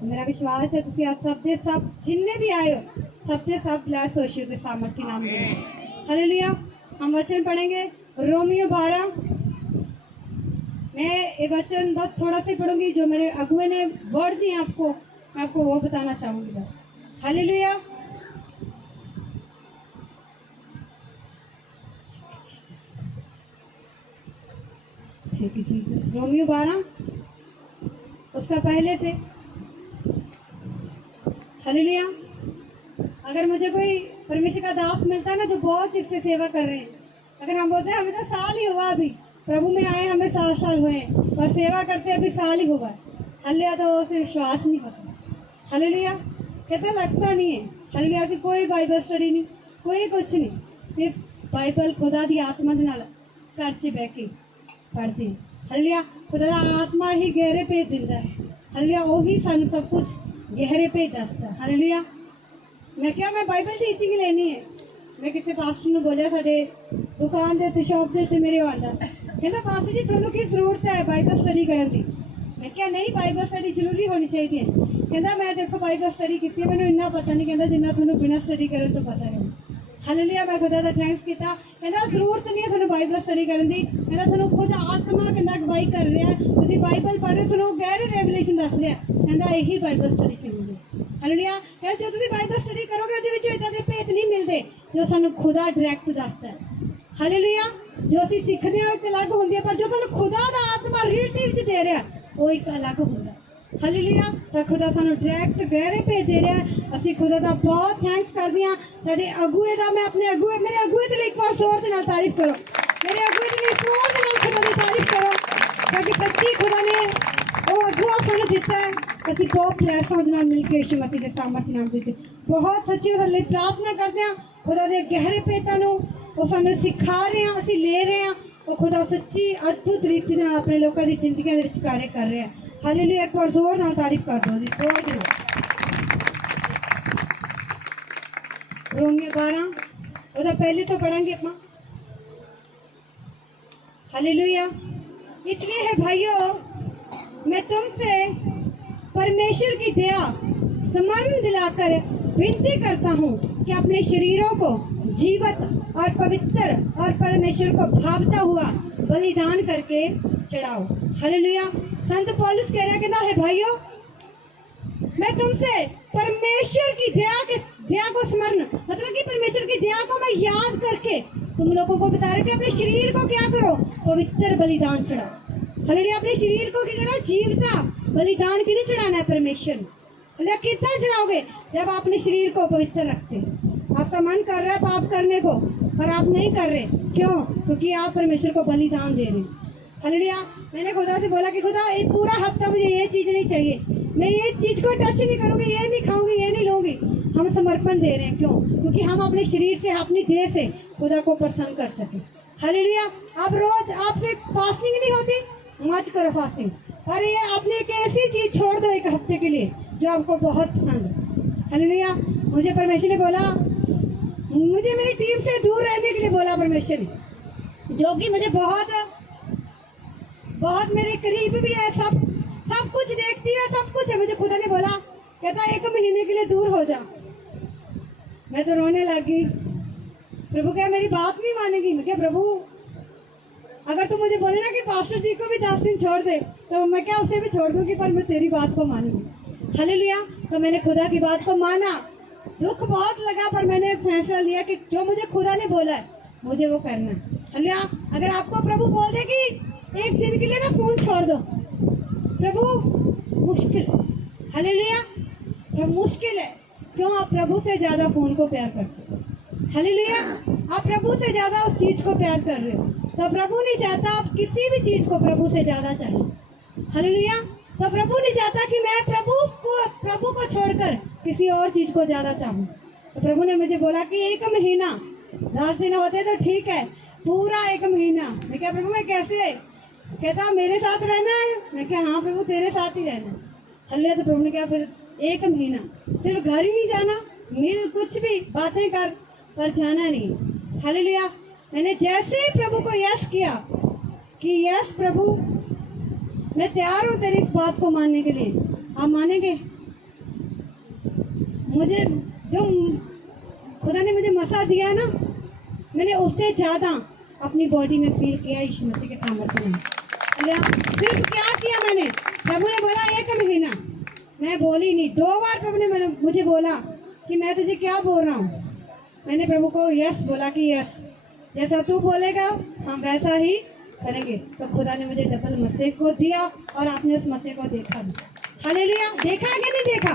मेरा विश्वास है ਤੁਸੀਂ सब ਦੇ सब जिन्ने भी आए हो सब ਦੇ सब ब्लेस हो यीशु के सामर्थ्य नाम में। हालेलुया। हम वचन पढ़ेंगे रोमियो 12। मैं ये वचन बस थोड़ा सा पढ़ूंगी, जो मेरे अगुए ने वर्ड दिए आपको, मैं आपको वो बताना चाहूंगी बस। Hallelujah. Thank you Jesus. Romeo 12 उसका पहले से। हालेलुया। अगर मुझे कोई परमेश्वर का दास मिलता है ना, जो बहुत चीज से सेवा कर रहे हैं, अगर हम बोलते हैं हमें तो साल ही हुआ, अभी प्रभु में आए हमें 7 साल हुए हैं और सेवा करते अभी साल ही हुआ है, हालेलुया, तो उसे विश्वास नहीं होता। हालेलुया। कहते लगता नहीं है। हालेलुया। कोई बाइबल स्टडी नहीं, कोई कुछ नहीं, सिर्फ बाइबल खुदा दी आत्मा दे नाल घर च बह के पढ़ते हैं। हालेलुया। खुदा दा आत्मा ही गहरे पे दिंदा है। हालेलुया। वही सानू सब कुछ गहरे पे दसदा। हालेलुया। मैं क्या मैं बाइबल टीचिंग लेनी है। मैं किसी पास्टर ने बोलिया साडे दुकान दे शॉप दे उत्ते मेरे आंदा, कहता पास्टर जी तुहानू की जरूरत है बाइबल स्टडी करन दी। मैं क्या नहीं, बाइबल स्टडी जरूरी होनी चाहिए। कहता मैं देखो बाइबल स्टडी की, मैंने इन्ना पता नहीं, कहता जिन्ना तुहानू बिना स्टडी करन तो पता है। हालेलुया। मैं खुदा दा थैंक्स किया। कहता जरूरत नहीं है तुहानू बाइबल स्टडी करन दी, कहता तुहानू खुद आत्मा कितना अगवाई कर रहा है, तुसीं बाइबल पढ़ रहे हो, तुहानू गहरे रेवलेशन दस रहा है, कहता यही बाइबल स्टडी चलूगी। हालेलुया। कहता जो तुसीं बाइबल स्टडी करोगे ਉਹਦੇ ਵਿੱਚ इदां दे भेत नहीं मिलते जो सानू खुदा डायरैक्ट दसदा है। हालेलुया। जो ਅਸੀਂ ਸਿੱਖਦੇ ਹਾਂ ਇੱਕ ਅਲੱਗ ਹੁੰਦੀ ਹੈ, ਪਰ ਜੋ ਸਾਨੂੰ ਖੁਦਾ ਦਾ ਆਤਮਾ ਰਿਐਲਿਟੀ ਵਿੱਚ ਦੇ ਰਿਹਾ ਉਹ ਇੱਕ ਅਲੱਗ ਹੁੰਦਾ। हालेलुया। तो खुदा सानू डायरैक्ट गहरे भेज दे रहा है। असीं खुदा दा बहुत थैंक्स करदे हां। साडे अगुए दा मैं अपने अगुए मेरे अगुए दे लिए एक बार जोर दे नाल तारीफ करो। मेरे अगुए दे लिए जोर दे नाल खुदा दी तारीफ करो, क्योंकि सच्ची खुदा ने वो अगुआ सानू दिता है। असीं बहुत ब्लेस हों नाल मिल के यीशु मसीह दे सामर्थ नाम दे विच बहुत सच्ची उसदे लिए प्रार्थना करदे हां। खुदा दे गहरे भेतां नू वो सानू सिखा रहे हैं, असीं ले रहे हैं। वो खुदा सच्ची अद्भुत तरीके नाल अपने लोकां दी जिंदगियां दे विच कार्य कर रहे हैं। हालेलुया। एक बार जोर नाल तारीफ कर दो जी, जोर दो। रोमियो 12 ओदा पहले तो पढ़ेंगे अपना। हालेलुया। इसलिए है भाइयों, मैं तुमसे परमेश्वर की दया स्मरण दिलाकर विनती करता हूँ कि अपने शरीरों को जीवित और पवित्र और परमेश्वर को भावता हुआ बलिदान करके चढ़ाओ। हालेलुया। संत पौलुस कह रहा है, कहता है भाइयों मैं तुमसे परमेश्वर की दया को स्मरण, मतलब कि परमेश्वर की दया को मैं याद करके तुम लोगों को बता रहे कि अपने शरीर को क्या करो, पवित्र बलिदान चढ़ाओ। हालेलुया। अपने शरीर को क्या करो, जीवता बलिदान की नहीं चढ़ाना है परमेश्वर। हालेलुया। कितना चढ़ाओगे, जब आप अपने शरीर को पवित्र रखते हैं। आपका मन कर रहा है पाप करने को पर आप नहीं कर रहे, क्यों? क्योंकि आप परमेश्वर को बलिदान दे रहे हैं। हालेलुया। मैंने खुदा से बोला कि खुदा एक पूरा हफ्ता मुझे ये चीज़ नहीं चाहिए, मैं ये चीज़ को टच नहीं करूँगी, ये नहीं खाऊंगी, ये नहीं लूँगी। हम समर्पण दे रहे हैं, क्यों? क्योंकि हम अपने शरीर से अपनी देह से खुदा को प्रसन्न कर सकें। हालेलुया। अब रोज आपसे फास्टिंग नहीं होती, मत करो फास्टिंग, और ये अपने एक ऐसी चीज़ छोड़ दो एक हफ्ते के लिए जो आपको बहुत पसंद है। हालेलुया। मुझे परमेश्वर ने बोला, मुझे मेरी टीम से दूर रहने के लिए बोला परमेश्वर ने, जो कि मुझे बहुत मेरे करीब भी है, सब कुछ देखती है, सब कुछ है। मुझे खुदा ने बोला, कहता 1 महीने के लिए दूर हो जा। मैं तो रोने लगी। प्रभु क्या मेरी बात नहीं मानेगी? मैं क्या प्रभु अगर तू मुझे बोले ना कि पास्टर जी को भी 10 दिन छोड़ दे, तो मैं क्या उसे भी छोड़ दूंगी, पर मैं तेरी बात को मानूंगी। हालेलुया। तो मैंने खुदा की बात को माना। दुख बहुत लगा, पर मैंने फैसला लिया कि जो मुझे खुदा ने बोला है मुझे वो करना है। हालेलुया। अगर आपको प्रभु बोल दे कि 1 दिन के लिए ना फोन छोड़ दो, प्रभु मुश्किल है। हालेलुया। प्रभु मुश्किल है, क्यों? आप प्रभु से ज्यादा फोन को प्यार करते हो। हालेलुया। आप प्रभु से ज्यादा उस चीज को प्यार कर रहे हो, तो प्रभु नहीं चाहता आप किसी भी चीज को प्रभु से ज्यादा चाहिए। हालेलुया। तो प्रभु नहीं चाहता कि मैं प्रभु को छोड़कर किसी और चीज को ज्यादा चाहूँ। तो प्रभु ने मुझे बोला कि 1 महीना, 10 दिन होते तो ठीक है, पूरा 1 महीना। मैं क्या प्रभु मैं कैसे? कहता मेरे साथ रहना है। मैं क्या हाँ प्रभु तेरे साथ ही रहना है। हालेलुया। तो प्रभु ने क्या फिर 1 महीना सिर्फ घर ही नहीं जाना, मिल कुछ भी बातें कर, पर जाना नहीं। हालेलुया। मैंने जैसे ही प्रभु को यस किया कि यस प्रभु मैं तैयार हूँ तेरी इस बात को मानने के लिए, आप मानेंगे? मुझे जो खुदा ने मुझे मसा दिया ना, मैंने उससे ज़्यादा अपनी बॉडी में फील किया यीशु मसीह के सामर्थ्य में। सिर्फ क्या किया मैंने, प्रभु ने बोला 1 महीना, मैं बोली नहीं। 2 बार प्रभु ने मुझे बोला कि मैं तुझे क्या बोल रहा हूँ। मैंने प्रभु को यस बोला कि यस, जैसा तू बोलेगा हम वैसा ही करेंगे। तो खुदा ने मुझे डबल मसीह को दिया और आपने उस मसीह को देखा भी। हालेलुया। देखा कि नहीं देखा?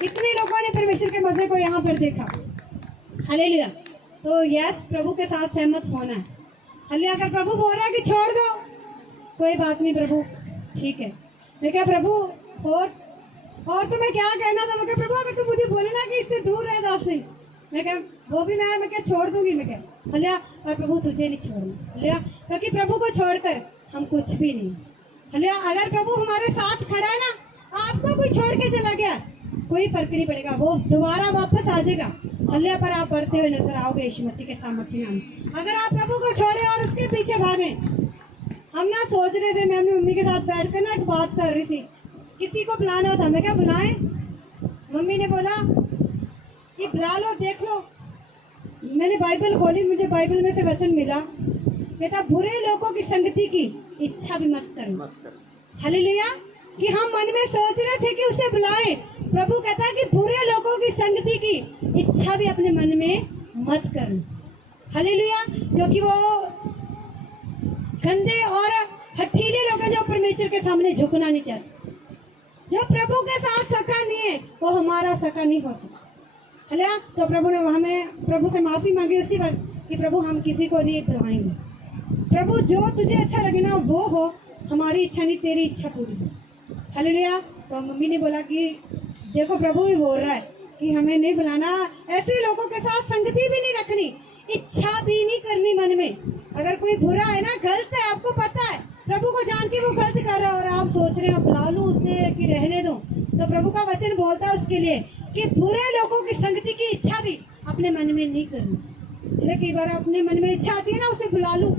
कितने लोगों ने परमेश्वर के मसीह को यहाँ पर देखा? हालेलुया। तो यस, प्रभु के साथ सहमत होना है। हालेलुया। अगर प्रभु बोल रहा है कि छोड़ दो, कोई बात नहीं प्रभु, ठीक है। मैं क्या प्रभु और तो मैं क्या कहना था, मैं क्या प्रभु अगर तू मुझे बोले ना कि इससे दूर रह दास से, मैं क्या वो भी मैं क्या छोड़ दूंगी, मैं क्या हलिया। और प्रभु तुझे नहीं छोड़ना हलिया, क्योंकि प्रभु को छोड़कर हम कुछ भी नहीं हलिया। अगर प्रभु हमारे साथ खड़ा है ना, आपको कोई छोड़ के चला गया कोई फर्क नहीं पड़ेगा, वो दोबारा वापस आ जाएगा हलिया। पर आप बढ़ते हुए नजर आओगे यीशु मसीह के सामर्थ्य में। अगर आप प्रभु को छोड़े और उसके पीछे भागे, हम ना सोच रहे थे, मैं अपनी मम्मी के साथ बैठ कर ना एक बात कर रही थी, किसी को बुलाना था। मैं क्या बुलाएं? मम्मी ने बोला कि बुला लो, देख लो। मैंने बाइबल खोली, मुझे बाइबल में से वचन मिला, कहता बुरे लोगों की संगति की इच्छा भी मत करो। हालेलुया। कि हम मन में सोच रहे थे कि उसे बुलाएं, प्रभु कहता है कि बुरे लोगों की संगति की इच्छा भी अपने मन में मत करो। हालेलुया। क्योंकि वो गंदे और हठीले लोग हैं जो परमेश्वर के सामने झुकना नहीं चाहते। जो प्रभु के साथ सका नहीं है वो हमारा सका नहीं हो सकता। हलिया। तो प्रभु ने हमें प्रभु से माफी मांगी उसी वक्त कि प्रभु हम किसी को नहीं बुलाएंगे। प्रभु जो तुझे अच्छा लगे ना वो हो, हमारी इच्छा नहीं, तेरी इच्छा पूरी हो। हालेलुया। तो मम्मी ने बोला कि देखो प्रभु भी बोल रहा है कि हमें नहीं बुलाना, ऐसे लोगों के साथ संगति भी नहीं रखनी, इच्छा भी नहीं करनी मन में। अगर कोई बुरा है ना, गलत है, आपको पता है, प्रभु को जान के वो गलत कर रहा है और आप सोच रहे हो बुला लूं उसने कि रहने दो, तो प्रभु का वचन बोलता है उसके लिए कि बुरे लोगों की संगति की इच्छा भी अपने मन में नहीं करनी। कई बार अपने मन में इच्छा आती है ना उसे बुला लूं,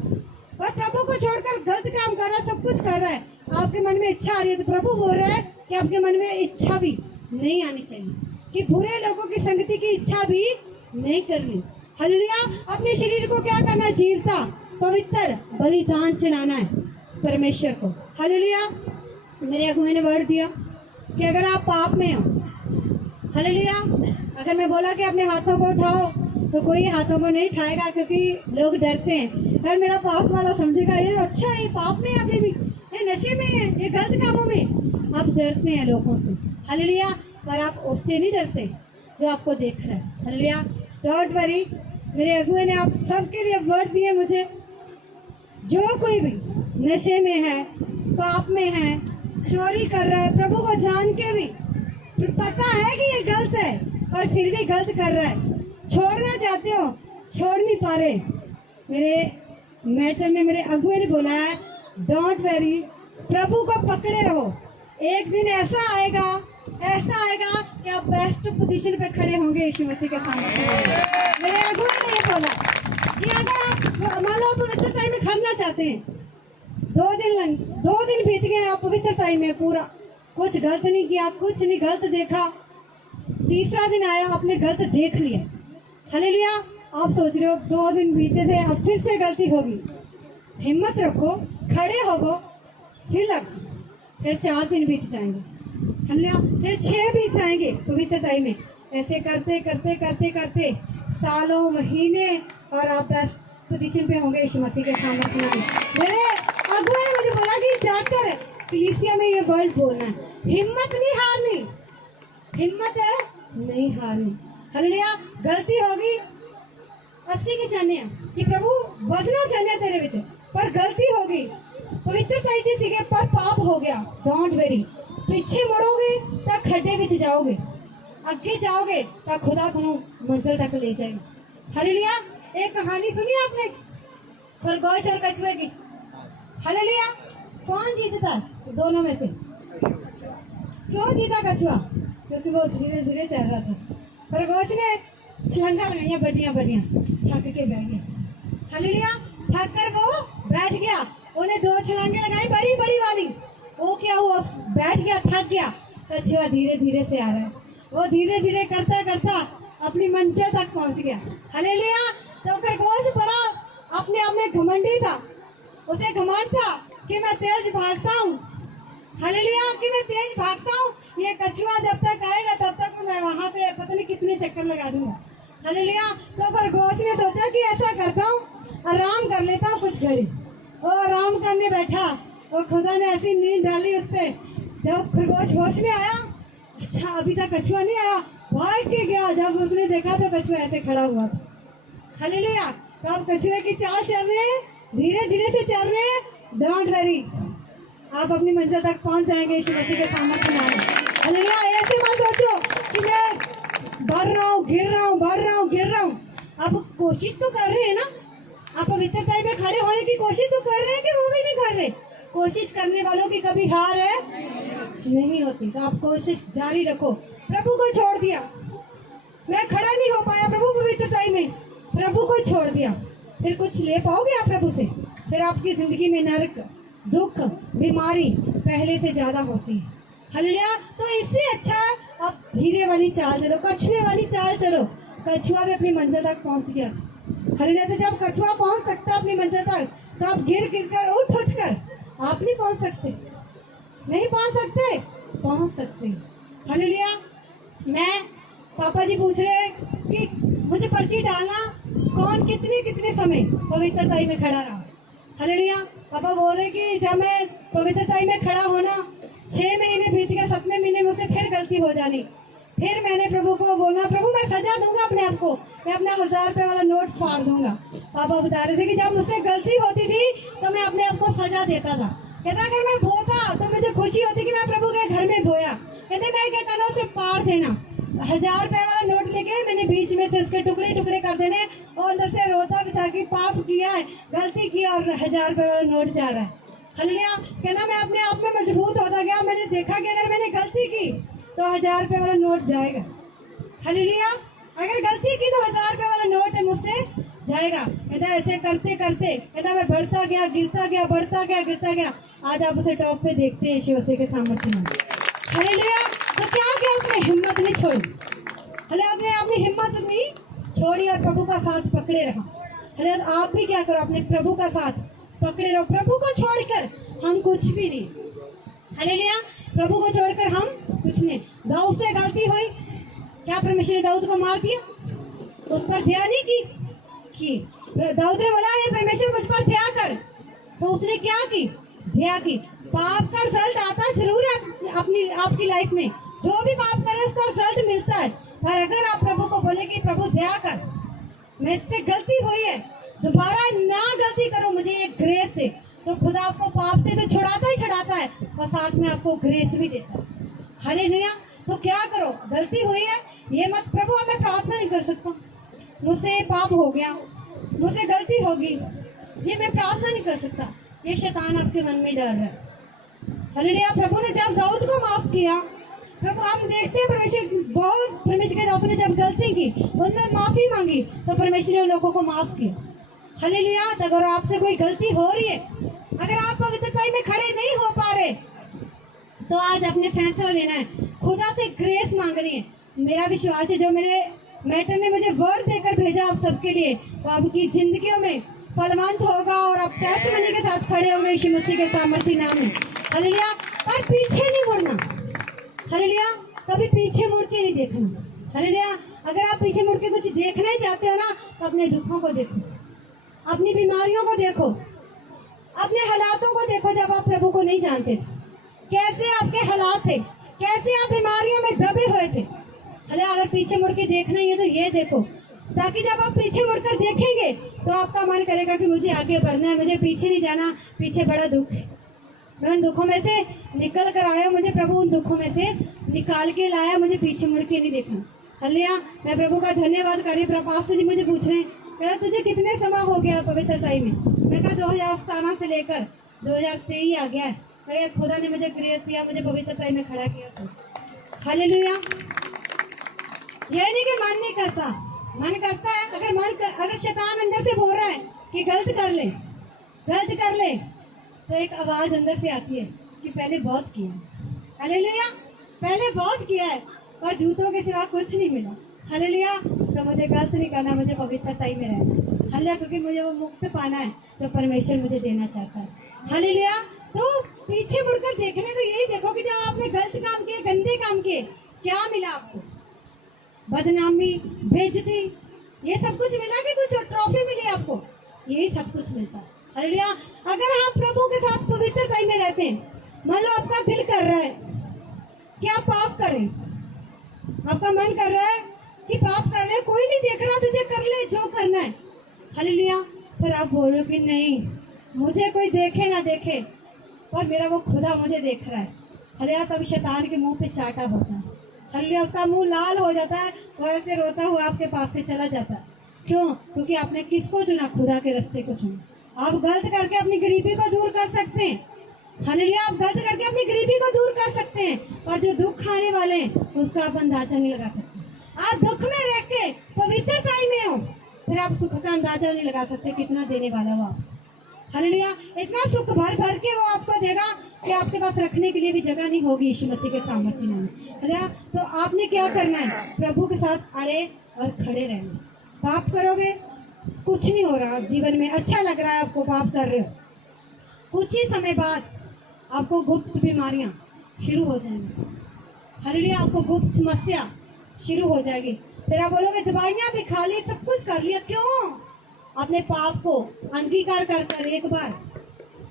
और प्रभु को छोड़कर गलत काम कर रहा है, सब कुछ कर रहा है, आपके मन में इच्छा आ रही है, तो प्रभु बोल रहा है कि आपके मन में इच्छा भी नहीं आनी चाहिए, कि बुरे लोगों की संगति की इच्छा भी नहीं करनी। हालेलुया। अपने शरीर को क्या करना? जीवता पवित्र बलिदान चढ़ाना है परमेश्वर को। हालेलुया। मेरे अगुए ने वर्ड दिया कि अगर आप पाप में हो, हालेलुया, अगर मैं बोला कि अपने हाथों को उठाओ तो कोई हाथों को नहीं उठाएगा, क्योंकि लोग डरते हैं। अगर मेरा पास वाला समझेगा ये अच्छा ये पाप में अभी भी, ये नशे में है, ये गलत कामों में, आप डरते हैं लोगों से। हालेलुया। पर आप उससे नहीं डरते जो आपको देख रहा है। हालेलुया। Don't worry. मेरे अगुए ने आप सबके लिए वर्ड दिए मुझे, जो कोई भी नशे में है, पाप में है, चोरी कर रहा है, प्रभु को जान के भी पता है कि ये गलत है और फिर भी गलत कर रहा है, छोड़ना चाहते हो, छोड़ नहीं पा रहे, मेरे मैटर ने, मेरे अगुए ने बोला है डोंट वेरी, प्रभु को पकड़े रहो। एक दिन ऐसा आएगा कि आप बेस्ट पोजीशन पे खड़े होंगे यीशु मसीह के सामने। मेरे अगुए ने ये बोला कि अगर आप मान लो पवित्रता में खड़ना चाहते हैं, 2 दिन बीत गए, आप पवित्रता में पूरा कुछ गलत नहीं किया, कुछ नहीं गलत देखा, तीसरा दिन आया आपने गलत देख लिया। हालेलुया। आप सोच रहे हो 2 दिन बीते थे, अब फिर से गलती होगी, हिम्मत रखो, खड़े होगो, फिर लग जाओ, फिर 4 दिन बीत जाएंगे, हालेलुया, फिर 6 बीत जाएंगे पवित्रता में। ऐसे करते करते करते करते सालों महीने और आप बेस्ट पोजीशन पे होंगे यीशु मसीह के सामने। मेरे अगुए ने मुझे बोला कि जाकर कलीसिया में ये वर्ड बोलना है, हिम्मत नहीं हारनी, हिम्मत नहीं हारनी। हालेलुया। गलती होगी 80 की चाहने कि प्रभु बदना चाहने तेरे विच, पर गलती होगी, पवित्रता जी सीखे पर पाप हो गया, डोंट वेरी, पीछे मुड़ोगे तो खड्डे विच जाओगे, अगे जाओगे तो खुदा तुम मंजिल तक ले जाएगी। हालेलुया। एक कहानी सुनी आपने खरगोश और कछुए की? हालेलुया। कौन जीतता दोनों में से? क्यों जीता कछुआ? क्योंकि वो धीरे धीरे चल रहा था। खरगोश ने छलंगा लगाइया बढ़िया बढ़िया, थक के बैठ गया। हालेलुया। थक कर वो बैठ गया, उन्हें 2 छलांगे लगाई बड़ी बड़ी वाली, वो क्या हुआ? बैठ गया, थक गया। कछुआ धीरे धीरे से आ रहा है, वो धीरे धीरे करता करता अपनी मंजिल तक पहुंच गया। हालेलुया। तो खरगोश बड़ा अपने आप में घमंडी था, उसे घमंड था कि मैं तेज भागता हूँ। हालेलुया, कि मैं तेज भागता हूँ, ये कछुआ जब तक आएगा तब तक मैं वहाँ पे पता नहीं कितने चक्कर लगा दूंगा। हालेलुया। तो खरगोश ने सोचा कि ऐसा करता हूँ, आराम कर लेता हूँ कुछ घड़ी। वो आराम करने बैठा और खुदा ने ऐसी नींद डाली उस पे। जब खरगोश होश में आया, अच्छा अभी तक कछुआ नहीं आया, भाग के गया। जब उसने देखा तो कछुआ ऐसे खड़ा हुआ था। हालेलुया। तो आप कछुए की चाल चल रहे हैं, धीरे धीरे से चल रहे हैं, डोंट वरी, आप अपनी मंजिल तक पहुंच जाएंगे यीशु मसीह के सामर्थ्य में। हालेलुया। ऐसे मत सोचो कि मैं बढ़ रहा हूँ, गिर रहा हूँ, बढ़ रहा हूँ, गिर रहा हूँ। आप कोशिश तो कर रहे हैं ना, आप पवित्रता में खड़े होने की कोशिश तो कर रहे हैं कि वो भी नहीं कर रहे। कोशिश करने वालों की कभी हार है नहीं होती। तो आप कोशिश जारी रखो। प्रभु को छोड़ दिया, मैं खड़ा नहीं हो पाया प्रभु पवित्रता में, प्रभु को छोड़ दिया, फिर कुछ ले पाओगे आप प्रभु से? फिर आपकी जिंदगी में नरक, दुख, बीमारी पहले से ज्यादा होती है। हालेलुया। तो इससे अच्छा आप धीरे वाली चाल चलो, कछुए वाली चाल चलो। कछुआ भी अपनी मंजिल तक पहुंच गया। हालेलुया। तो जब कछुआ पहुंच सकता है अपनी मंजिल तक, तो आप गिर गिर कर, उठ उठ कर आप नहीं पहुंच सकते? नहीं पहुंच सकते? पहुंच सकते। हालेलुया। मैं पापा जी पूछ रहे कि मुझे पर्ची डालना कौन कितने कितने समय पवित्रता में खड़ा रहा। हालेलुया। पापा बोल रहे कि जब मैं पवित्रता में खड़ा होना 6 महीने बीत गया, 7वें महीने मुझसे फिर गलती हो जानी। फिर मैंने प्रभु को बोलना, प्रभु मैं सजा दूंगा अपने आप को, मैं अपना 1000 रुपये वाला नोट फाड़ दूंगा। पापा बता रहे थे कि जब मुझसे गलती होती थी तो मैं अपने आप को सजा देता था। कहता अगर मैं बोता तो मुझे खुशी होती कि मैं प्रभु के घर में बोया। कहते मैं क्या करना, उसे फाड़ देना। 1000 रुपये वाला नोट लेके मैंने बीच में से उसके टुकड़े टुकड़े कर देने और अंदर से रोता भी था कि पाप किया है, गलती की और 1000 रुपये वाला नोट जा रहा है। हालेलुया। कहना मैं अपने आप में मजबूत होता गया। मैंने देखा कि अगर मैंने गलती की तो 1000 रुपये वाला नोट जाएगा। हालेलुया। अगर गलती की तो 1000 रुपये वाला नोट मुझसे जाएगा। कहता ऐसे करते करते कहता मैं बढ़ता गया, गिरता गया, बढ़ता गया, गिरता गया। आज आप उसे टॉप पे देखते हैं यीशु मसीह के सामर्थ्य में। हालेलुया। तो क्या किया उसने? हिम्मत नहीं छोड़ी। हालेलुया। आपने अपनी हिम्मत नहीं छोड़ी और प्रभु का साथ पकड़े रहा। हालेलुया। तो आप भी क्या करो, अपने प्रभु का साथ पकड़े रहो। प्रभु को छोड़कर हम कुछ भी नहीं। हालेलुया। प्रभु को छोड़कर हम कुछ नहीं। दाऊद से गलती हुई, क्या परमेश्वर ने दाऊद को मार दिया? उस पर दया नहीं की। दाऊद ने बोला हे परमेश्वर मुझ पर दया कर, तो उसने क्या की? दया की। पाप का रिजल्ट आता जरूर है अपनी आपकी लाइफ में, जो भी पाप करे उसका रिजल्ट मिलता है। पर अगर आप प्रभु को बोले कि प्रभु दया कर, मुझसे गलती हुई है, दोबारा ना गलती करो, मुझे एक ग्रेस दे, तो खुदा आपको पाप से तो छुड़ाता ही छुड़ाता है और साथ में आपको ग्रेस भी देता है। हालेलुया। तो क्या करो, गलती हुई है, ये मत प्रभु मैं प्रार्थना नहीं कर सकता, मुझसे पाप हो गया, मुझसे गलती होगी, ये मैं प्रार्थना नहीं कर सकता। ये शैतान आपके मन में डर रहा है। हालेलुया। प्रभु ने जब दाऊद को माफ किया, प्रभु आप देखते हैं परमेश्वर के दास ने जब गलती की, उन्होंने माफी मांगी तो परमेश्वर ने उन लोगों को माफ किया। हालेलुया। अगर आपसे कोई गलती हो रही है, अगर आप पवित्रता में खड़े नहीं हो पा रहे, तो आज अपने फैसला लेना है, खुदा से ग्रेस मांगनी है। मेरा विश्वास है जो मेरे मेंटर ने मुझे वर्ड देकर भेजा आप सबके लिए, तो आपकी जिंदगियों में फलवंत होगा और आप टेस्ट मनी के साथ खड़े होंगे यीशु मसीह के सामर्थी नाम में। हालेलुया। और पीछे नहीं मुड़ना। हालेलुया। कभी पीछे मुड़ के नहीं देखना। हालेलुया। अगर आप पीछे मुड़ के कुछ देखना ही चाहते हो ना, तो अपने दुखों को देखो, अपनी बीमारियों को देखो, अपने हालातों को देखो। जब आप प्रभु को नहीं जानते कैसे आपके हालात थे, कैसे आप बीमारियों में दबे हुए थे। हालेलुया। अगर पीछे मुड़ के देखना ही है तो ये देखो, ताकि जब आप पीछे मुड़कर देखेंगे तो आपका मन करेगा कि मुझे आगे बढ़ना है, मुझे पीछे नहीं जाना, पीछे बड़ा दुख है, मैं उन दुखों में से निकल कर आया, मुझे प्रभु उन दुखों में से निकाल के लाया, मुझे पीछे मुड़ के नहीं देखना। हालेलुया। मैं प्रभु का धन्यवाद कर रही हूँ। पास्टर जी मुझे पूछ रहे हैं, कहता तुझे कितने समय हो गया पवित्रता में? मैं कहा 2017 से लेकर 2023 आ गया है। खुदा ने मुझे ग्रेस दिया, मुझे पवित्रता में खड़ा किया। हालेलुया। यह नहीं कि मन नहीं करता, मन करता है। अगर शैतान अंदर से बोल रहा है कि गलत कर ले, गलत कर ले, तो एक आवाज अंदर से आती है कि पहले बहुत किया। हालेलुया। पहले बहुत किया है, पर जूतों के सिवा कुछ नहीं मिला। हालेलुया। तो मुझे गलत नहीं करना, मुझे पवित्रता ही में रहना। हालेलुया। क्योंकि मुझे वो मुक्त पाना है जो परमेश्वर मुझे देना चाहता है। हालेलुया। तो पीछे मुड़कर देखने तो यही देखो कि जब आपने गलत काम किए, गंदे काम किए, क्या मिला आपको? बदनामी, बेइज्जती, ये सब कुछ मिला कि कुछ ट्रॉफी मिली आपको? यही सब कुछ मिलता है। हालेलुया। अगर आप प्रभु के साथ पवित्रता में रहते हैं, मान लो आपका दिल कर रहा है कि आप पाप करें, आपका मन कर रहा है कि पाप कर ले, कोई नहीं देख रहा, तुझे कर ले जो करना है। हालेलुया। फिर आप बोलो कि नहीं, मुझे कोई देखे ना देखे, पर मेरा वो खुदा मुझे देख रहा है। हालेलुया। तब शैतान के मुंह पे चाटा होता है। हालेलुया। उसका मुंह लाल हो जाता है, वो ऐसे रोता हुआ आपके पास से चला जाता है। क्यों? क्योंकि आपने किसको चुना? खुदा के रास्ते को चुना। आप गलत करके अपनी गरीबी को दूर कर सकते हैं। हालेलुया। आप गलत करके अपनी गरीबी को दूर कर सकते हैं, और जो दुख आने वाले हैं उसका आप अंदाजा नहीं लगा सकते। आप दुख में रह के पवित्रता में हो, फिर आप सुख का अंदाजा नहीं लगा सकते कितना देने वाला हो आप। हालेलुया। इतना सुख भर भर के वो आपको देगा कि आपके पास रखने के लिए भी जगह नहीं होगी यीशु मसीह के सामर्थ्य नाम में। हालेलुया। तो आपने क्या करना है? प्रभु के साथ अड़े और खड़े रहना। पाप करोगे, कुछ नहीं हो रहा जीवन में, अच्छा लग रहा है आपको, पाप कर रहे हो, कुछ ही समय बाद आपको गुप्त बीमारियां शुरू हो जाएंगी। हालेलुया। आपको गुप्त समस्या शुरू हो जाएगी। फिर आप बोलोगे दवाइयां भी खा ली, सब कुछ कर लिया, क्यों? अपने पाप को अंगीकार कर एक बार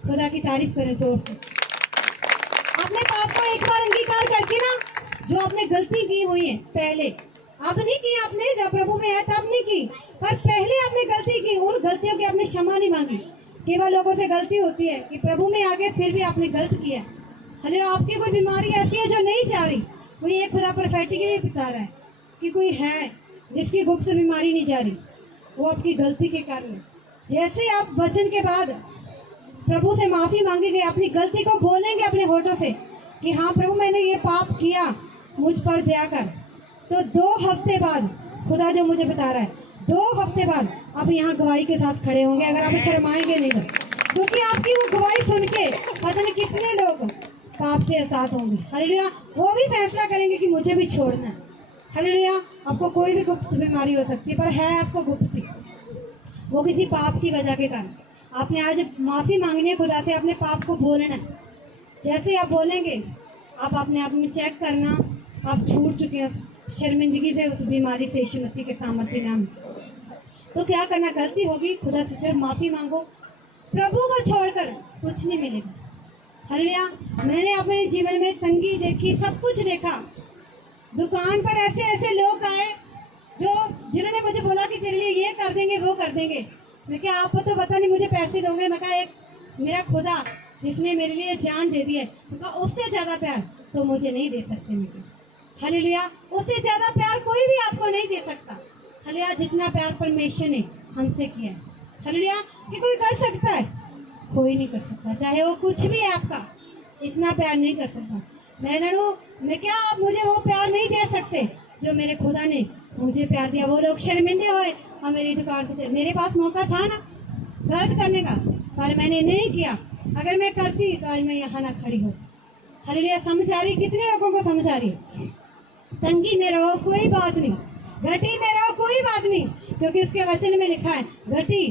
खुदा की तारीफ करें जोर से। अपने पाप को एक बार अंगीकार करके ना, जो आपने गलती की हुई है पहले, अब नहीं की आपने, जब प्रभु में है तब नहीं की, पर पहले आपने गलती की, उन गलतियों की आपने क्षमा नहीं मांगी। केवल लोगों से गलती होती है कि प्रभु में आगे फिर भी आपने गलत किया। हालेलुया। आपकी कोई बीमारी ऐसी है जो नहीं जा रही, कोई एक खुदा प्रोफेटिकली बता रहा है कि कोई है जिसकी गुप्त बीमारी नहीं जा रही, वो आपकी गलती के कारण। जैसे आप वचन के बाद प्रभु से माफ़ी मांगेंगे, अपनी गलती को बोलेंगे अपने होठों से कि हाँ प्रभु मैंने ये पाप किया, मुझ पर दया कर, तो 2 हफ्ते बाद खुदा जो मुझे बता रहा है, 2 हफ्ते बाद आप यहाँ गवाही के साथ खड़े होंगे, अगर आप शर्माएंगे नहीं, क्योंकि आपकी वो गवाही सुन के पता नहीं कितने लोग पाप से आजाद होंगे। हालेलुया। वो भी फैसला करेंगे कि मुझे भी छोड़ना है। हालेलुया। आपको कोई भी गुप्त बीमारी हो सकती है, पर है आपको गुप्त, वो किसी पाप की वजह के कारण। आपने आज माफ़ी मांगनी है खुदा से, अपने पाप को बोलना है। जैसे आप बोलेंगे, आप अपने आप में चेक करना, आप छूट चुके हैं शर्मिंदगी से, उस बीमारी से यीशु मसीह के सामर्थ्य नाम में। तो क्या करना? गलती होगी, खुदा से सिर्फ माफ़ी मांगो, प्रभु को छोड़कर कुछ नहीं मिलेगा। हालेलुया। मैंने अपने जीवन में तंगी देखी, सब कुछ देखा। दुकान पर ऐसे ऐसे लोग आए जो जिन्होंने मुझे बोला कि तेरे लिए ये कर देंगे, वो कर देंगे। मैं क्या आपको तो पता नहीं मुझे पैसे दोगे? मैं कहा एक मेरा खुदा जिसने मेरे लिए जान दे दी है, मैं उससे ज़्यादा प्यार तो मुझे नहीं दे सकते। मैं हालेलुया। उससे ज़्यादा प्यार कोई भी आपको नहीं दे सकता। हालेलुया। जितना प्यार परमेश्वर ने हमसे किया है, हालेलुया, कि कोई कर सकता है? कोई नहीं कर सकता, चाहे वो कुछ भी है आपका, इतना प्यार नहीं कर सकता। मैं क्या आप मुझे वो प्यार नहीं दे सकते जो मेरे खुदा ने मुझे प्यार दिया। वो लोग शर्मिंदे हुए और मेरी दुकान से चले। मेरे पास मौका था ना गलत करने का, पर मैंने नहीं किया। अगर मैं करती तो आज मैं यहाँ ना खड़ी हो। हालेलुया। समझ आ रही? कितने लोगों को समझ आ रही है? तंगी में रहो कोई बात नहीं, घटी में रहो कोई बात नहीं, क्योंकि उसके वचन में लिखा है घटी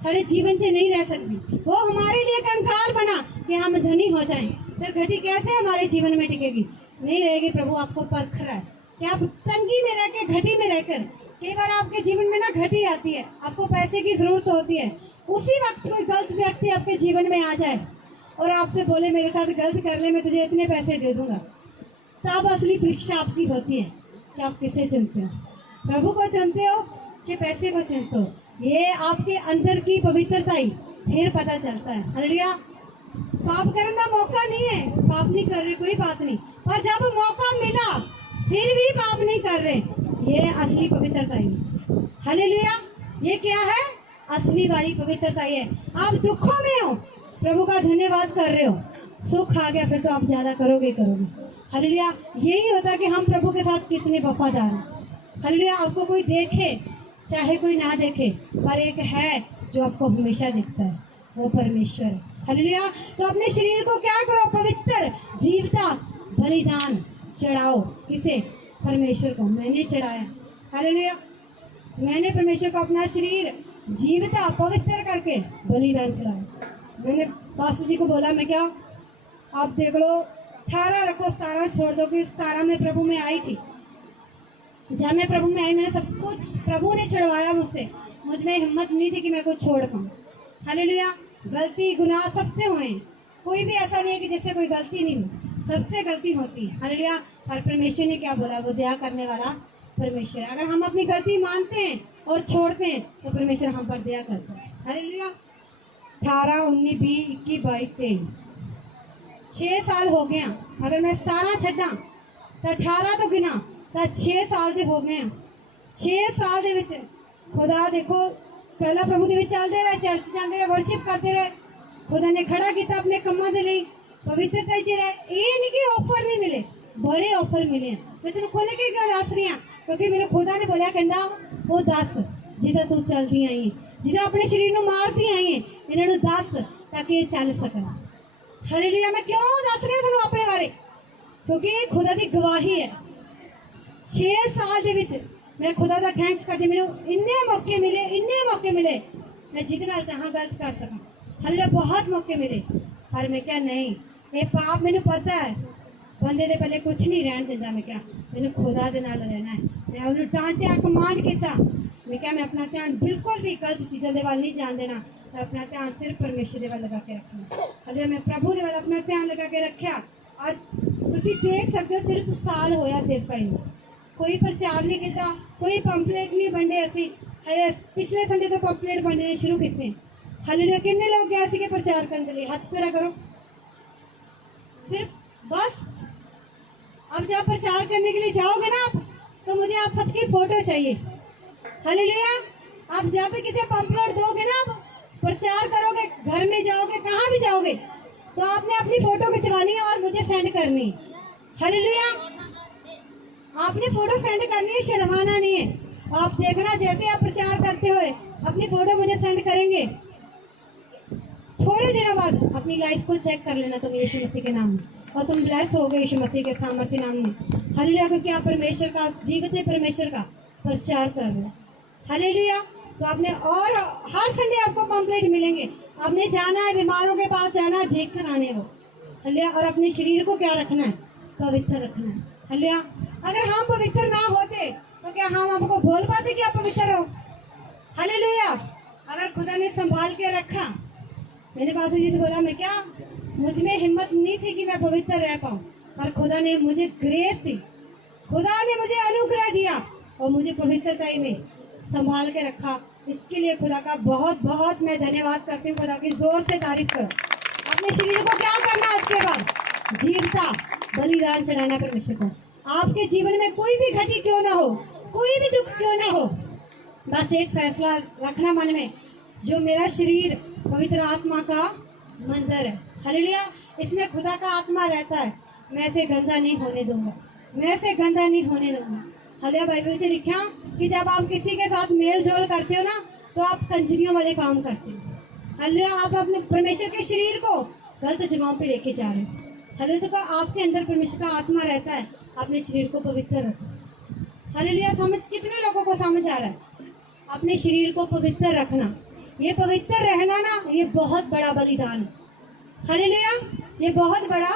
हमारे जीवन से नहीं रह सकती। वो हमारे लिए कंकाल बना कि हम धनी हो जाएं। फिर घटी कैसे हमारे जीवन में टिकेगी? नहीं रहेगी। प्रभु आपको परख रहा है कि आप तंगी में रह के, घटी में रहकर, कई बार आपके जीवन में ना घटी आती है, आपको पैसे की जरूरत होती है, उसी वक्त कोई गलत व्यक्ति आपके जीवन में आ जाए और आपसे बोले मेरे साथ गलत कर ले, मैं तुझे इतने पैसे दे दूंगा। तब असली परीक्षा आपकी होती है कि आप किसे चुनते हो, प्रभु को चुनते हो कि पैसे को चुनते हो। ये आपके अंदर की पवित्रता ही फिर पता चलता है। हालेलुया। पाप करने का मौका नहीं है, पाप नहीं कर रहे कोई बात नहीं, पर जब मौका मिला फिर भी पाप नहीं कर रहे, ये असली पवित्रता ही। हालेलुया। ये क्या है? असली वाली पवित्रता है। आप दुखों में हो, प्रभु का धन्यवाद कर रहे हो, सुख आ गया फिर तो आप ज्यादा करोगे। हालेलुया। यही होता है कि हम प्रभु के साथ कितने वफादार हैं। हालेलुया। आपको कोई देखे चाहे कोई ना देखे, पर एक है जो आपको हमेशा दिखता है, वो परमेश्वर है। हालेलुया। तो अपने शरीर को क्या करो? पवित्र जीवता बलिदान चढ़ाओ। किसे? परमेश्वर को मैंने चढ़ाया। हालेलुया। मैंने परमेश्वर को अपना शरीर जीविता पवित्र करके बलिदान चढ़ाया। मैंने पास्टर जी को बोला, मैं क्या आप देख लो 18 रखो, 17 छोड़ दो, कि 17 में प्रभु में आई थी। जब मैं प्रभु में आई मैंने सब कुछ प्रभु ने चढ़वाया मुझसे। मुझ में हिम्मत नहीं थी कि मैं कुछ छोड़ पाऊँ। हालेलुया। गलती गुनाह सबसे हुए, कोई भी ऐसा नहीं है कि जिससे कोई गलती नहीं हो, सबसे गलती होती है। हालेलुया। और परमेश्वर ने क्या बोला, वो दया करने वाला परमेश्वर। अगर हम अपनी गलती मानते हैं और छोड़ते हैं तो परमेश्वर हम पर दया करता है। हालेलुया। 18, 19, 20, 21, 22, 23 6 साल हो गया। अगर मैं 17 छड्डा तो 18 तो गिना तो 6 साल दे हो गए। 6 साल दे विच खुदा देखो पहला प्रभु दे विच चलते रहे, चर्च जाते रहे, वर्शिप करते रहे। खुदा ने खड़ा किया अपने कम्मा दे लई, पवित्रता च रहे। ये नहीं कि ऑफर नहीं मिले, बड़े ऑफर मिले हैं। मैं तेन खोल के क्यों दस रही हाँ, क्योंकि मेरे खुदा ने बोलिया कहता वो दस जिदा तू चलती आई है, जिदा अपने शरीर में मारती आई है, इन्होंने दस ताकि ये चल सकन। हालेलुया। मैं क्यों दस रही हूँ अपने बारे, क्योंकि खुदा की गवाही है। 6 साल दे विच मैं खुदा का थैंक्स करती, मैंने इन्ने मौके मिले मैं जितना चाह गलत कर सका। हालेलुया। बहुत मौके मिले, पर मैं क्या नहीं, ये पाप मैंने पता है बंदे दे पहले कुछ नहीं रहन देता। मैं क्या मैंने खुदा दे नाल रहना है। मैं उन्हें डांटिया, कमांड किया। मैं क्या मैं अपना ध्यान बिल्कुल भी गलत चीज़ों के वाल नहीं जान देना। मैं अपना ध्यान सिर्फ परमेश्वर के वाल लगा के रखना। हालेलुया। मैं प्रभु के वाल अपना ध्यान लगा के रखा। आज तुम देख सकते हो सिर्फ साल होया सिर्फ कहीं कोई प्रचार नहीं किया, कोई पंपलेट नहीं बंडे। असी हले पिछले संडे तो पंपलेट बंडने शुरू किए। हालेलुया। कितने लोग गए थे प्रचार करने के लिए, हाथ खड़ा करो। सिर्फ बस अब जब प्रचार करने के लिए जाओगे ना आप, तो मुझे आप सबकी फोटो चाहिए। हालेलुया। आप जब भी किसी पंपलेट दोगे ना, आप प्रचार करोगे, घर में जाओगे, कहाँ भी जाओगे, तो आपने अपनी फोटो खिंचवानी है और मुझे सेंड करनी है। हालेलुया। आपने फोटो सेंड करनी है, शर्माना नहीं है। आप देखना जैसे आप प्रचार करते हुए अपनी फोटो मुझे सेंड करेंगे, थोड़े दिनों बाद अपनी लाइफ को चेक कर लेना तुम यीशु मसीह के नाम में, और तुम ब्लेस हो गए यीशु मसीह के सामर्थ्य नाम में। हालेलुया। क्योंकि आप परमेश्वर का, जीवित परमेश्वर का प्रचार कर रहे हो। हालेलुया। तो आपने और हर संडे आपको पंपलेट मिलेंगे। आपने जाना है, बीमारों के पास जाना है, देख कर आने वो। हालेलुया। और अपने शरीर को क्या रखना है, पवित्र रखना है। हालेलुया। अगर हम पवित्र ना होते तो क्या हम आपको बोल पाते कि आप पवित्र हो। हालेलुया। अगर खुदा ने संभाल के रखा, मैंने बाजू जी से बोला, मैं क्या मुझ में हिम्मत नहीं थी कि मैं पवित्र रह पाऊँ, पर खुदा ने मुझे ग्रेस दी, खुदा ने मुझे अनुग्रह दिया और मुझे पवित्रता में संभाल के रखा। इसके लिए खुदा का बहुत बहुत मैं धन्यवाद करती हूँ। खुदा की जोर से तारीफ करो। अपने शरीर को क्या करना, उसके बाद जीवता बलिदान चढ़ाना परमेश्वर को। आपके जीवन में कोई भी घटी क्यों ना हो, कोई भी दुख क्यों ना हो, बस एक फैसला रखना मन में, जो मेरा शरीर पवित्र आत्मा का मंदिर है। हालेलुया। इसमें खुदा का आत्मा रहता है, मैं इसे गंदा नहीं होने दूंगा, मैं इसे गंदा नहीं होने दूंगा। हालेलुया। बाइबल में लिखा कि जब आप किसी के साथ मेल जोल करते हो ना, तो आप कंजरियों वाले काम करते हो। हालेलुया। आप अपने परमेश्वर के शरीर को गलत जगहों पे लेके जा रहे हो। हालेलुया। तो आपके अंदर परमेश्वर का आत्मा रहता है, अपने शरीर को पवित्र रखो। हालेलुया। समझ कितने लोगों को समझ आ रहा है, अपने शरीर को पवित्र रखना, ये पवित्र रहना ना, ये बहुत बड़ा बलिदान है। हालेलुया। ये बहुत बड़ा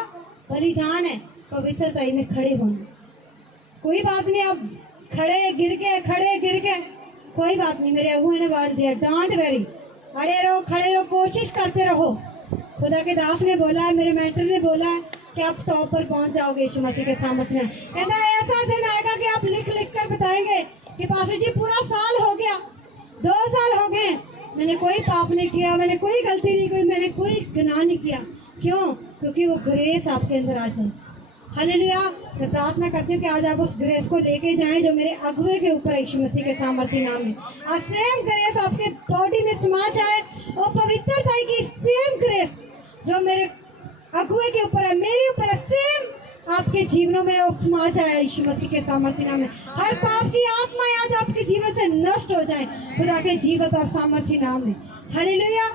बलिदान है, पवित्रता में खड़े होना। कोई बात नहीं, आप खड़े गिर के कोई बात नहीं। मेरे अगुआ ने वर्ड दिया, डोंट वेरी, अड़े रहो, खड़े रहो, कोशिश करते रहो। खुदा के दास ने बोला है, मेरे मेंटर ने बोला है कि आप टॉप पर पहुंच जाओगे यीशु मसीह के सामर्थ्य में। कहता है ऐसा दिन आएगा कि आप लिख कर बताएंगे कि पास्टर जी पूरा साल हो गया, 2 साल हो गए, मैंने कोई पाप नहीं किया, मैंने कोई गलती नहीं की, मैंने कोई गुनाह नहीं किया। क्यों? क्योंकि वो ग्रेस आपके अंदर आ जाए। हालेलुया। मैं प्रार्थना करती हूँ कि आज आप उस ग्रेस को लेके जाएं जो मेरे अगुए के ऊपर यीशु मसीह के सामर्थ्य नाम है। और सेम ग्रेस आपके बॉडी में समा जाए, वो पवित्रता की सेम ग्रेस जो मेरे अगुए के ऊपर है, मेरे ऊपर है, सेम आपके जीवनों में वो समा जाए यीशु मसीह के सामर्थ्य नाम में। हर पाप की आत्मा आज आपके जीवन से नष्ट हो जाए खुदा के जीवत और सामर्थ्य नाम में। हालेलुया।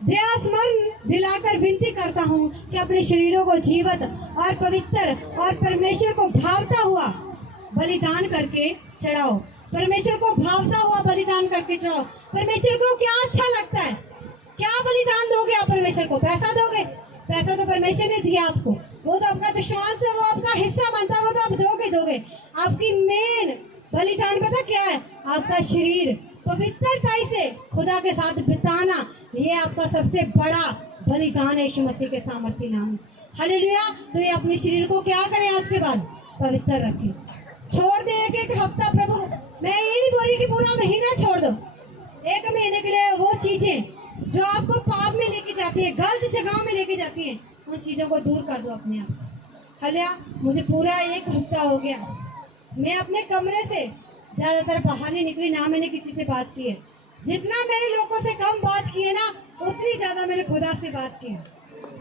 दया स्मरण दिलाकर विनती करता हूँ कि अपने शरीरों को जीवत और पवित्र और परमेश्वर को भावता हुआ बलिदान करके चढ़ाओ। परमेश्वर को भावता हुआ बलिदान करके चढ़ाओ। परमेश्वर को क्या अच्छा लगता है? क्या बलिदान दोगे आप परमेश्वर को? पैसा दोगे? पैसा तो परमेश्वर ने दिया आपको, वो तो आपका दशमांश है, वो आपका हिस्सा बनता है, वो तो आप दोगे। आपकी मेन बलिदान पता क्या है? आपका शरीर पवित्रताई से खुदा के साथ बिताना, ये आपका सबसे बड़ा बलिदान है यीशु मसीह के सामर्थी नाम में। हालेलुया। तो ये अपने शरीर को क्या करें? आज के बाद पवित्र रखें। छोड़ दे एक हफ्ता। प्रभु मैं ये नहीं बोल रही कि पूरा महीना छोड़ दो। एक महीने के लिए वो चीजें जो आपको पाप में लेके जाती है, गलत जगह में लेके जाती है, उन चीजों को दूर कर दो अपने आप से। हालेलुया। मुझे पूरा एक हफ्ता हो गया, मैं अपने कमरे से ज्यादातर बाहर नहीं निकली, ना मैंने किसी से बात की है। जितना मैंने लोगों से कम बात की है ना, उतनी ज्यादा मैंने खुदा से बात की है।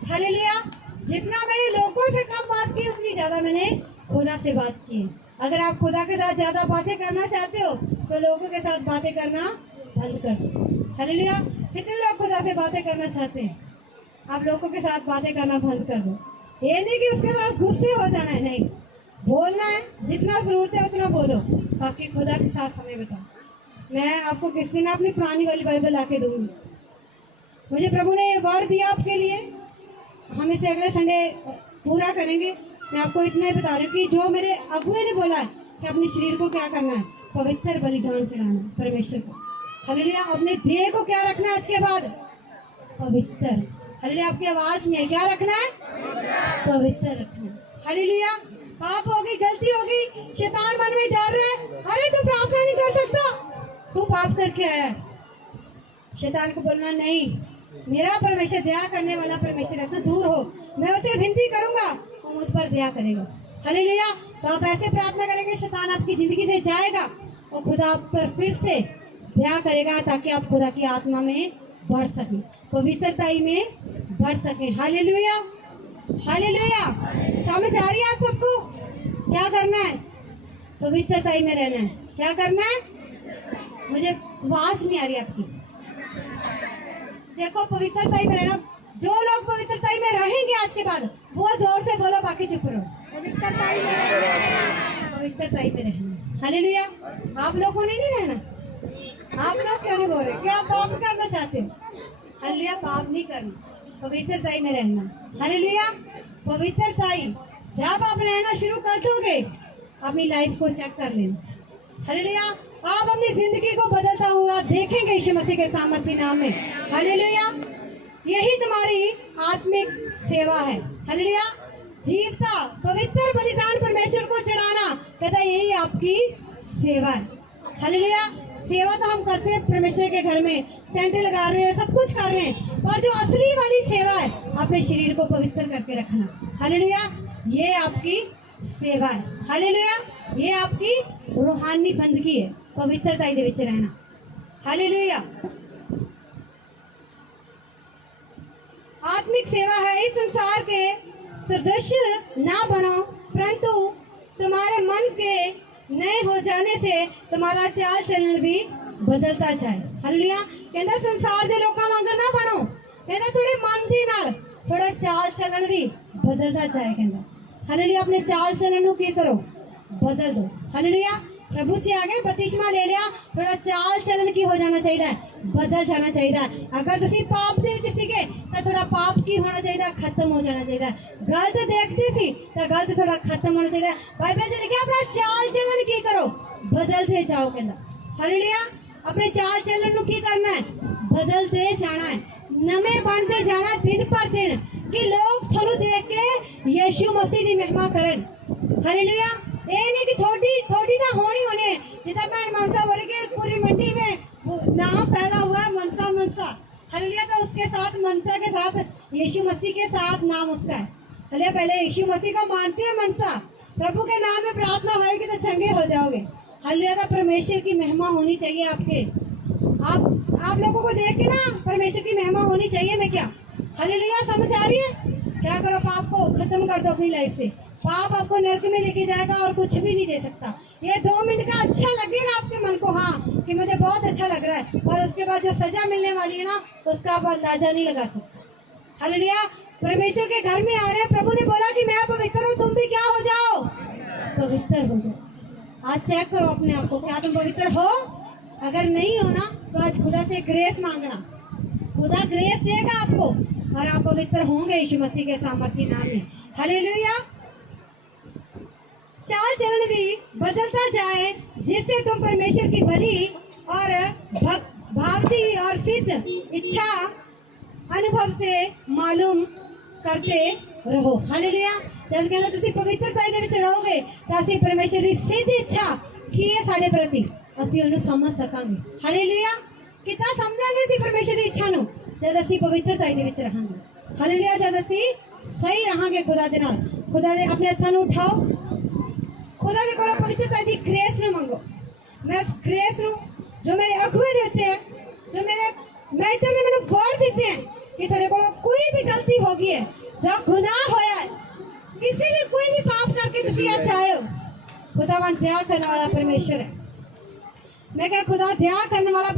हालेलुया। जितना मैंने लोगों से कम बात की, उतनी ज्यादा मैंने खुदा से बात की है। अगर आप खुदा के साथ ज्यादा बातें करना चाहते हो तो लोगों के साथ बातें करना बंद कर दो। हालेलुया। कितने लोग खुदा से बातें करना चाहते हैं? आप लोगों के साथ बातें करना बंद कर दो। ये नहीं कि उसके साथ गुस्से हो जाना है, नहीं, बोलना है, जितना जरूरत है उतना बोलो, बाकी खुदा के साथ समय बिताओ। मैं आपको किस दिन अपनी पुरानी वाली बाइबल आके दूंगी। मुझे प्रभु ने वर्ड दिया आपके लिए, हम इसे अगले संडे पूरा करेंगे। मैं आपको इतना ही बता रही हूँ कि जो मेरे अगुए ने बोला है कि अपने शरीर को क्या करना है? पवित्र बलिदान चढ़ाना है परमेश्वर को। हालेलुया। अपने देह को क्या रखना है आज के बाद? पवित्र। हालेलुया। आपकी आवाज नहीं है, क्या रखना है? पवित्र रखना है। हालेलुया। पाप होगी, गलती होगी, शैतान मन में डर रहा है, अरे तू प्रार्थना नहीं कर सकता, तू पाप करके आया है। शैतान को बोलना नहीं, मेरा परमेश्वर दया करने वाला परमेश्वर है, तो दूर हो, मैं उसे विनती करूंगा, वो मुझ पर दया करेगा। हालेलुया। तो आप ऐसे प्रार्थना करेंगे, शैतान आपकी जिंदगी से जाएगा और खुदा आप पर फिर से दया करेगा, ताकि आप खुदा की आत्मा में बढ़ सकें, पवित्रताई में बढ़ सकें। हालेलुया। हालेलुया। समझ आ रही है आप सबको? क्या करना है? पवित्रताई में रहना है। क्या करना है? मुझे आवाज नहीं आ रही आपकी। देखो, पवित्रताई में रहना। जो लोग पवित्रताई में रहेंगे आज के बाद, वो जोर से बोलो, बाकी चुप रहो। पवित्रताई में रहना। हालेलुया। आप लोगों ने नहीं रहना। आप लोग क्यों नहीं बोल रहे? क्या आप पाप करना चाहते हो? हालेलुया। पाप नहीं करना, पवित्रताई में रहना। हालेलुया। पवित्रताई जब आप रहना शुरू कर दोगे, अपनी लाइफ को चेक कर लेना। हालेलुया। आप अपनी जिंदगी को बदलता हुआ देखेंगे यीशु मसीह के सामर्थी नाम में। हालेलुया। यही तुम्हारी आत्मिक सेवा है। हालेलुया। जीवता पवित्र बलिदान परमेश्वर को चढ़ाना, कहता है यही आपकी सेवा है। हालेलुया। सेवा तो हम करते हैं परमेश्वर के घर में, टेंट लगा रहे हैं, सब कुछ कर रहे हैं, पर जो असली वाली सेवा है, अपने शरीर को पवित्र करके रखना। हालेलुया। ये आपकी सेवा है। हालेलुया। ये आपकी रूहानी बंदगी है, पवित्रताई दे विच रहना। हालेलुया। आत्मिक सेवा है। इस संसार के सदृश्य ना बनो, परंतु तुम्हारे मन के नए हो जाने से तुम्हारा चाल चलन भी बदलता जाए। हालेलुया। कहता संसार के लोगों वांगर ना बनो, कहता थोड़े मन दी नाल थोड़ा चाल चलन भी बदलता जाए। कहता हालेलुया। अपने चाल चलन को की करो, बदल दो। हालेलुया। प्रभु जी आगे बपतिस्मा ले लिया, थोड़ा चाल चलन की हो जाना चाहिए, बदल जाना चाहिए। अगर तुसी पाप दे विच सीगे तो थोड़ा पाप की होना चाहिए, खत्म हो जाना चाहिए। गलत देखते सी तो गलत थोड़ा खत्म होना चाहिए। बाइबल च लिखा अपना चाल चलन की करो, बदलते जाओ। कहता हालेलुया। अपने चाल चलन को की करना है? बदलते जाना है, नवे बनते जाना दिन पर दिन, कि लोग थानू देख के यीशु मसीह की महिमा करन। हालेलुया। ये नहीं कि थोड़ी ना होनी जितना भैन मनसा बोले कि पूरी मंडी में नाम फैला हुआ है मनसा। हालेलुया। तो उसके साथ मनसा के साथ यीशु मसीह के साथ नाम उसका है। हालेलुया। पहले यीशु मसीह को मानते हैं मनसा, प्रभु के नाम में प्रार्थना होगी तो चंगे हो जाओगे। हालेलुया। तो परमेश्वर की महिमा होनी चाहिए आपके, आप लोगों को देख के ना परमेश्वर की महिमा होनी चाहिए। मैं क्या? हालेलुया। समझ आ रही है? क्या करो? पाप को खत्म कर दो अपनी लाइफ से। पाप आपको नरक में लेके जाएगा और कुछ भी नहीं दे सकता। ये 2 मिनट का अच्छा लगेगा आपके मन को, हाँ कि मुझे बहुत अच्छा लग रहा है, और उसके बाद जो सजा मिलने वाली है ना, उसका आप अंदाजा नहीं लगा सकते। हालेलुया। परमेश्वर के घर में आ रहे हैं, प्रभु ने बोला कि मैं पवित्र हूँ, तुम भी क्या हो जाओ, पवित्र हो जाओ। आज चेक करो अपने आप को, क्या तुम पवित्र हो? अगर नहीं हो ना तो आज खुदा से ग्रेस मांगना, खुदा ग्रेस देगा आपको और आप पवित्र होंगे यीशु मसीह के सामर्थी नाम में। हालेलुया। चाल चलन भी बदलता जाए जिससे तुम परमेश्वर की भली और भावती और सिद्ध इच्छा अनुभव से मालूम करते रहो। हालेलुया। जब कहना तुसी पवित्रता दे विच रहोगे तो ਅਸੀਂ परमेश्वर ਦੀ सिद्ध इच्छा की है साडे प्रति ਅਸੀਂ ਉਹਨੂੰ समझ सकांगे। हालेलुया। कितना समझांगे ਅਸੀਂ परमेश्वर ਦੀ ਇੱਛਾ ਨੂੰ जब ਅਸੀਂ पवित्रता ਦੇ ਵਿੱਚ रहांगे। हालेलुया। जब ਅਸੀਂ सही रहांगे खुदा ਦੇ ਨਾਲ, खुदा ਦੇ अपने हत्थां ਨੂੰ उठाओ, खुदा ਦੇ ਕੋਲੋਂ पवित्रता ਦੀ ग्रेस ਨੂੰ ਮੰਗो। मैं उस ग्रेस ਨੂੰ जो मेरे अगुए देते हैं, जो मेरे मेंटर ने मैंने बोल देते हैं कि तेरे को कोई भी गलती होगी है, जो गुनाह होया है, किसी भी कोई भी पाप करके तुसी आज आए हो, खुदावन दया करने वाला परमेश्वर है। मैं क्या खुदा दया करने वाला